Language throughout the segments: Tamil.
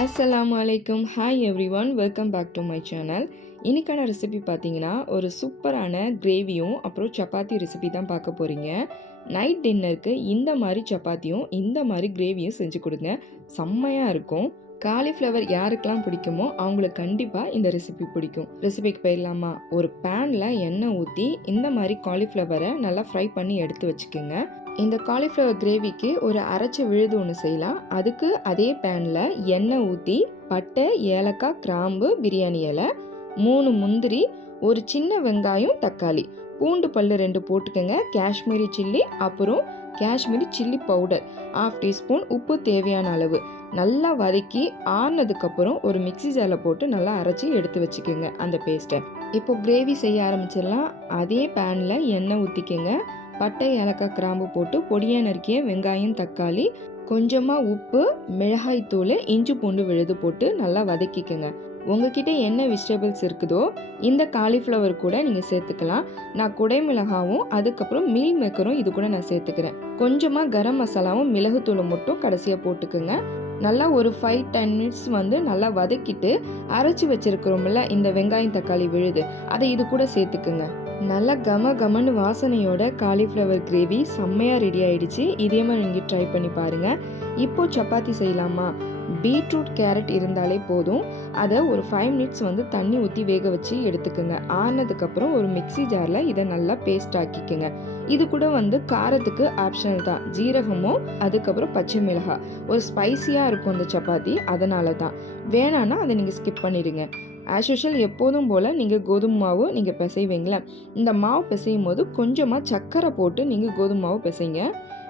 அஸ்லாம் அலைக்கும் hi everyone welcome back to my channel இன்றைக்கான ரெசிபி பார்த்தீங்கன்னா ஒரு சூப்பரான கிரேவியும் அப்புறம் சப்பாத்தி ரெசிபி தான் பார்க்க போகிறீங்க நைட் டின்னருக்கு இந்த மாதிரி சப்பாத்தியும் இந்த மாதிரி கிரேவியும் செஞ்சு கொடுங்க. செம்மையாக இருக்கும். காலிஃப்ளவர் யாருக்கெல்லாம் பிடிக்குமோ அவங்களுக்கு கண்டிப்பாக இந்த ரெசிபி பிடிக்கும். ரெசிபிக்கு போயிடலாமா? ஒரு பேனில் எண்ணெய் ஊற்றி இந்த மாதிரி காலிஃப்ளவரை நல்லா ஃப்ரை பண்ணி எடுத்து வச்சுக்கோங்க. இந்த காலிஃப்ளவர் கிரேவிக்கு ஒரு அரைச்ச விழுது ஒன்று செய்யலாம். அதுக்கு அதே பேனில் எண்ணெய் ஊற்றி பட்டை ஏலக்காய் கிராம்பு பிரியாணி இலை மூணு முந்திரி ஒரு சின்ன வெங்காயம் தக்காளி. பூண்டு பல்லு ரெண்டு போட்டுக்கோங்க. காஷ்மீரி சில்லி அப்புறம் Kashmiri chilli powder half teaspoon உப்பு தேவையான அளவு. நல்லா வதக்கி ஆறுனதுக்கப்புறம் ஒரு மிக்ஸி ஜாரில் போட்டு நல்லா அரைச்சி எடுத்து வச்சுக்கோங்க அந்த பேஸ்ட்டை இப்போ கிரேவி செய்ய ஆரம்பிச்சிடலாம். அதே பேனில் எண்ணெய் ஊற்றிக்கோங்க பட்டை ஏலக்காய் கிராம்பு போட்டு பொடியாக நறுக்கிய வெங்காயம் தக்காளி கொஞ்சமாக உப்பு மிளகாய்த்தூள் இஞ்சி பூண்டு விழுது போட்டு நல்லா வதக்கிக்கோங்க. உங்ககிட்ட என்ன வெஜிடபிள்ஸ் இருக்குதோ இந்த காலிஃப்ளவர் கூட நீங்கள் சேர்த்துக்கலாம். நான் குடைமிளகாவும் அதுக்கப்புறம் மீல் மேக்கரும் இது கூட நான் சேர்த்துக்கிறேன். கொஞ்சமாக கரம் மசாலாவும் மிளகுத்தூளும் மட்டும் கடைசியாக போட்டுக்கோங்க. நல்லா ஒரு ஃபைவ் டென் மினிட்ஸ் வந்து நல்லா வதக்கிட்டு அரைச்சி வச்சிருக்கிறோம்ல இந்த வெங்காயம் தக்காளி விழுது அதை இது கூட சேர்த்துக்குங்க. நல்லா கம கமன்னு வாசனையோட காலிஃப்ளவர் கிரேவி செம்மையாக ரெடி ஆயிடுச்சு. இதே மாதிரி நீங்கள் ட்ரை பண்ணி பாருங்கள் இப்போது சப்பாத்தி செய்யலாமா? பீட்ரூட் கேரட் இருந்தாலே போதும். அதை ஒரு ஃபைவ் மினிட்ஸ் வந்து தண்ணி ஊற்றி வேக வச்சு எடுத்துக்கோங்க. ஆனதுக்கப்புறம் ஒரு மிக்ஸி ஜாரில் இதை நல்லா பேஸ்ட் ஆக்கிக்கோங்க. இது கூட வந்து காரத்துக்கு ஆப்ஷனல் தான். ஜீரகமும் அதுக்கப்புறம் பச்சை மிளகாய் ஒரு ஸ்பைசியாக இருக்கும் இந்த சப்பாத்தி அதனால தான் வேணான்னா அதை நீங்கள் ஸ்கிப் பண்ணிடுங்க. ஆஸ் யூஷுவல் எப்போதும் போல் நீங்கள் கோதுமை மாவு நீங்கள் பிசைவீங்களே. இந்த மாவு பிசையும் போது கொஞ்சமாக சர்க்கரை போட்டு நீங்கள் கோதுமை மாவு பிசைங்க.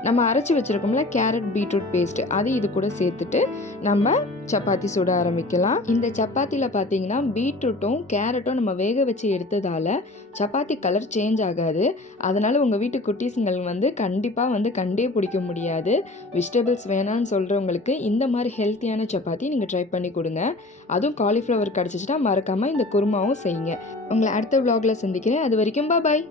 நம்ம அரைச்சி வச்சுருக்கோம்ல கேரட் பீட்ரூட் பேஸ்ட்டு அது இது கூட சேர்த்துட்டு நம்ம சப்பாத்தி சுட ஆரம்பிக்கலாம். இந்த சப்பாத்தியில் பார்த்தீங்கன்னா பீட்ரூட்டும் கேரட்டும் நம்ம வேக வச்சு எடுத்ததால் சப்பாத்தி கலர் சேஞ்ச் ஆகாது. அதனால் உங்கள் வீட்டு குட்டீஸுங்கள் வந்து கண்டிப்பாக வந்து கண்டே பிடிக்க முடியாது. வெஜிடபிள்ஸ் வேணான்னு சொல்கிறவங்களுக்கு இந்த மாதிரி ஹெல்த்தியான சப்பாத்தி நீங்கள் ட்ரை பண்ணி கொடுங்க. அதுவும் காலிஃப்ளவர் கிடச்சிச்சின்னா மறக்காமல் இந்த குருமாவும் செய்யுங்க. உங்களை அடுத்த vlogல சந்திக்கிறேன். அது வரைக்கும் பாய்